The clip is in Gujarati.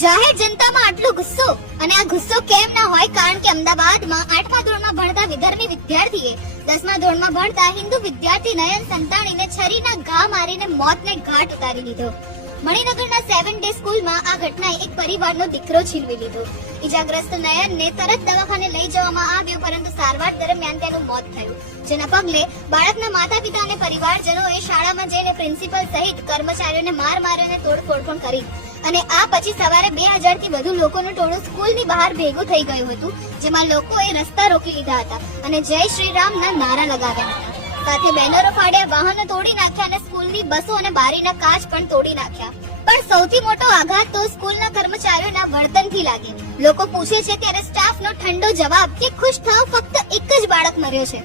જાહેર જનતામાં આટલો ગુસ્સો, અને આ ગુસ્સો કેમ ના હોય? કારણ કે અમદાવાદમાં 8મા ધોરણમાં ભણતા વિદર્ભી વિદ્યાર્થીએ 10મા ધોરણમાં ભણતા હિન્દુ વિદ્યાર્થી નયન સંતાણીને છરીના ઘા મારીને મોતને ઘાટ ઉતારી લીધો. મણિનગરના 7 ડે સ્કૂલમાં આ ઘટનાએ એક પરિવારનો દીકરો છીનવી લીધો. ઈજાગ્રસ્ત નયનને તરત દવાખાને લઈ જવામાં આવ્યો, પરંતુ સારવાર દરમિયાન તેનું મોત થયું, જેના પગલે બાળકના માતા પિતા અને પરિવારજનોએ શાળામાં જઈને પ્રિન્સિપલ સહિત કર્મચારીઓને માર માર્યો અને તોડફોડ પણ કરી. અને આ પછી સવારે 2000 થી વધુ લોકોનું ટોળું સ્કૂલની બહાર ભેગું થઈ ગયું હતું, જેમાં લોકોએ રસ્તા રોકી લીધા હતા અને જય શ્રી રામના નારા લગાવ્યા હતા. સાથે બેનરો ફાડ્યા, વાહનો તોડી નાખ્યા અને સ્કૂલની બસો અને બારીના કાચ પણ તોડી નાખ્યા. પણ સૌથી મોટો આઘાત તો સ્કૂલના કર્મચારીઓના વર્તનથી લાગે. લોકો પૂછે છે ત્યારે સ્ટાફનો ઠંડો જવાબ કે ખુશ થાવ, ફક્ત એક જ બાળક મર્યો છે.